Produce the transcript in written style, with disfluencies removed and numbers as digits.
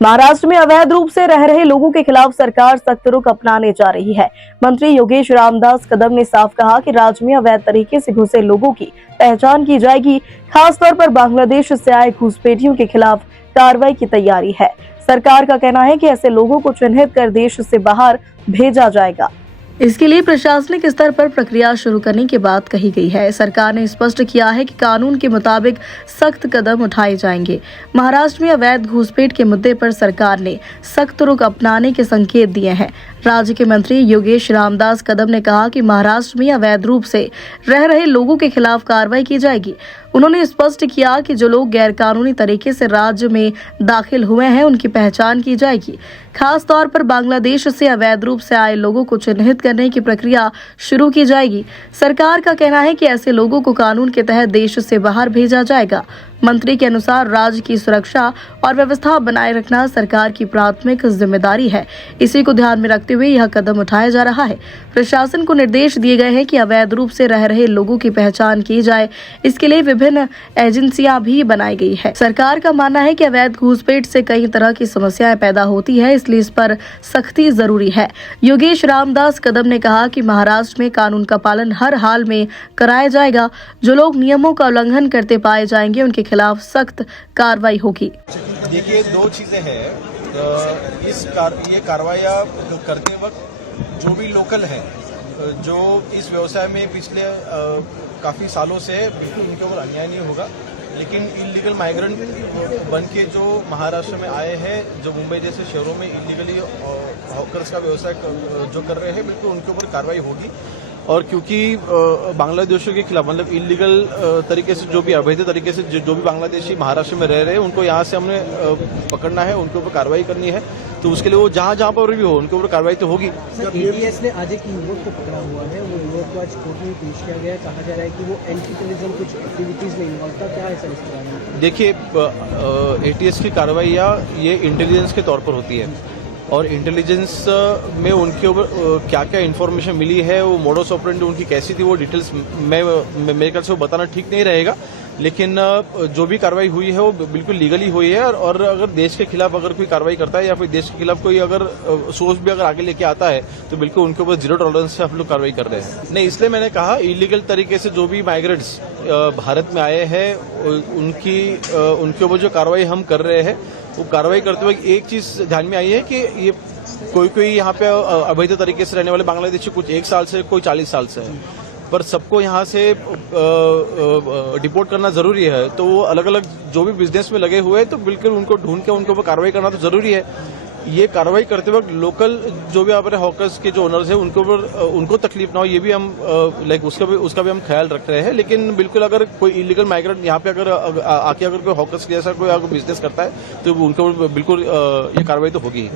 महाराष्ट्र में अवैध रूप से रह रहे लोगों के खिलाफ सरकार सख्त रुख अपनाने जा रही है। मंत्री योगेश रामदास कदम ने साफ कहा कि राज्य में अवैध तरीके से घुसे लोगों की पहचान की जाएगी। खासतौर पर बांग्लादेश से आए घुसपैठियों के खिलाफ कार्रवाई की तैयारी है। सरकार का कहना है कि ऐसे लोगों को चिन्हित कर देश से बाहर भेजा जाएगा। इसके लिए प्रशासनिक स्तर पर प्रक्रिया शुरू करने की बात कही गई है। सरकार ने स्पष्ट किया है कि कानून के मुताबिक सख्त कदम उठाए जाएंगे। महाराष्ट्र में अवैध घुसपैठ के मुद्दे पर सरकार ने सख्त रुख अपनाने के संकेत दिए हैं। राज्य के मंत्री योगेश रामदास कदम ने कहा कि महाराष्ट्र में अवैध रूप से रह रहे लोगों के खिलाफ कार्रवाई की जाएगी। उन्होंने स्पष्ट किया कि जो लोग गैरकानूनी तरीके से राज्य में दाखिल हुए हैं उनकी पहचान की जाएगी। खास तौर पर बांग्लादेश से अवैध रूप से आए लोगों को चिन्हित करने की प्रक्रिया शुरू की जाएगी। सरकार का कहना है कि ऐसे लोगों को कानून के तहत देश से बाहर भेजा जाएगा। मंत्री के अनुसार राज्य की सुरक्षा और व्यवस्था बनाए रखना सरकार की प्राथमिक जिम्मेदारी है। इसी को ध्यान में रखते हुए यह कदम उठाया जा रहा है। प्रशासन को निर्देश दिए गए हैं कि अवैध रूप से रह रहे लोगों की पहचान की जाए। इसके लिए विभिन्न एजेंसियां भी बनाई गई है। सरकार का मानना है कि अवैध घुसपैठ से कई तरह की समस्याएं पैदा होती है, इसलिए इस पर सख्ती जरूरी है। योगेश रामदास कदम ने कहा कि महाराष्ट्र में कानून का पालन हर हाल में कराया जाएगा। जो लोग नियमों का उल्लंघन करते पाए जाएंगे उनके खिलाफ सख्त कार्रवाई होगी। देखिए, दो चीजें हैं। ये कार्रवाइयाँ करते वक्त जो भी लोकल हैं, जो इस व्यवसाय में पिछले काफ़ी सालों से, बिल्कुल उनके ऊपर अन्याय नहीं होगा। लेकिन इलीगल माइग्रेंट बन के जो महाराष्ट्र में आए हैं, जो मुंबई जैसे शहरों में इलीगली हॉकर्स का व्यवसाय जो कर रहे हैं, बिल्कुल उनके ऊपर कार्रवाई होगी। और क्योंकि बांग्लादेशियों के खिलाफ, मतलब इलीगल तरीके से, जो भी अवैध तरीके से जो भी बांग्लादेशी महाराष्ट्र में रह रहे हैं, उनको यहाँ से हमने पकड़ना है, उनके ऊपर कार्रवाई करनी है। तो उसके लिए वो जहाँ पर भी हो, उनके ऊपर कार्रवाई तो होगी। एटीएस ने आज एक युवक को पकड़ा हुआ है। वो युवक को आज कोर्ट में पेश किया गया है। कहा जा रहा है कि वो एंटी टेररिज्म कुछ एक्टिविटीज में इन्वॉल्व था। क्या है सर इस तरह? देखिए, एटीएस की कार्रवाइयाँ ये इंटेलिजेंस के तौर पर होती है, और इंटेलिजेंस में उनके ऊपर क्या क्या इन्फॉर्मेशन मिली है, वो मोडस ऑपरेंडी उनकी कैसी थी, वो डिटेल्स मेरे ख्याल से वो बताना ठीक नहीं रहेगा। लेकिन जो भी कार्रवाई हुई है वो बिल्कुल लीगली हुई है। और अगर देश के खिलाफ अगर कोई कार्रवाई करता है या फिर देश के खिलाफ कोई अगर सोर्स भी अगर आगे लेके आता है, तो बिल्कुल उनके ऊपर जीरो टॉलरेंस से हम लोग कार्रवाई कर रहे हैं। नहीं, इसलिए मैंने कहा इलीगल तरीके से जो भी माइग्रेंट्स भारत में आए हैं, उनके ऊपर जो कार्रवाई हम कर रहे हैं, वो कार्रवाई करते वक्त एक चीज ध्यान में आई है कि ये कोई यहाँ पे अवैध तरीके से रहने वाले बांग्लादेशी कुछ 1 साल से, कोई 40 साल से है, पर सबको यहाँ से डिपोर्ट करना जरूरी है। तो वो अलग अलग जो भी बिजनेस में लगे हुए हैं, तो बिल्कुल उनको ढूंढ के उनके ऊपर कार्रवाई करना तो जरूरी है। ये कार्रवाई करते वक्त लोकल जो भी हमारे हॉकर्स के जो ओनर्स हैं, उनके ऊपर उनको तकलीफ ना हो, ये भी हम उसका भी हम ख्याल रख रहे हैं। लेकिन बिल्कुल अगर कोई इलीगल माइग्रेंट यहाँ पे अगर आके अगर कोई हॉकर्स जैसा कोई बिजनेस करता है, तो उनके ऊपर बिल्कुल ये कार्रवाई तो होगी।